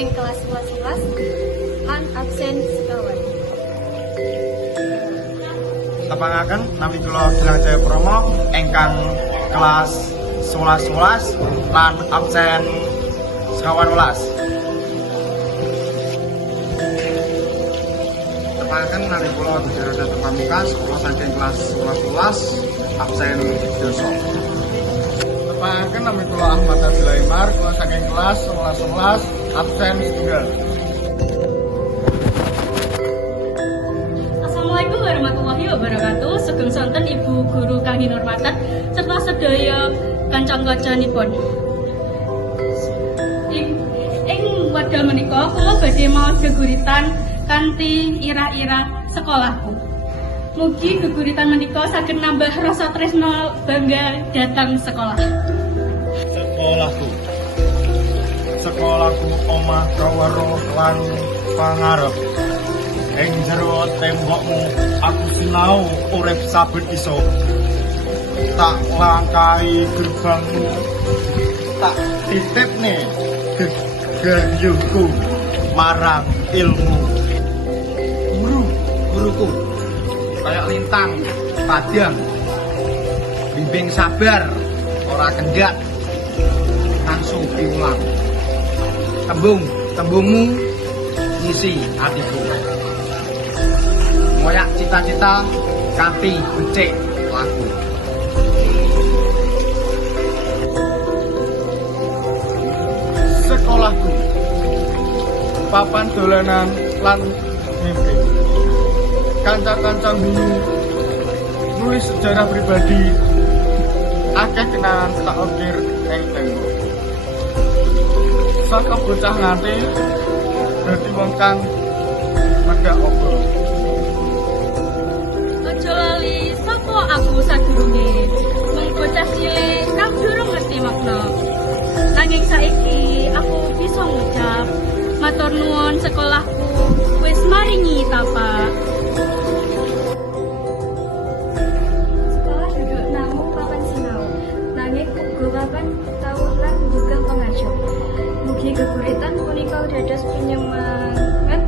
saking kelas 11 lan absen sekawan. Tepangaken nami kula Gilang Jaya Promo ingkang kelas 11 lan absen sekawan welas. Tepangaken nami kula Dujara Datu Pamungkas kula saking kelas 11 absen doso. Tepangaken nami kula Ahmad Abdulaimar kula saking kelas 11 absen setunggal. Assalamualaikum warahmatullahi wabarakatuh. Sugeng sonten Ibu Guru kang hinurmatan serta sedaya kanca-kancanipun. Ing wekdal menika kula badhe maos geguritan kanthi irah-irah sekolahku. Mugi geguritan menika saged nambah rasa tresno bangga datang sekolah. Sekolahku omah kawero lan pangarep. Ing jero tembokmu aku sinau urip saben iso. Tak langkai gerbangmu, tak titipne gegayuhku marang ilmu. Guruku kayak lintang padang bimbing sabar ora kendhat langsung diulang. Tembungmu ngisi hatiku, ngoyak cita-cita kanthi becik laku. Sekolahku papan dolanan lan mimpi. Kanca-kanca guru nulis sejarah pribadi, akeh kenangan tak ukir ing tembok. Saka bocah nganti dadi wong kang megah obol. Aja lali sapa aku sadurunge mung bocah cilik kang durung ngerti makna. Nanging saiki aku bisa ngucap matur nuwun sekolahku wis maringi tapak. Sekolah duduk namung papan sinau, nanging uga papan tawuh lan juga pengajar. Mugi geguritan punika dados penyemangat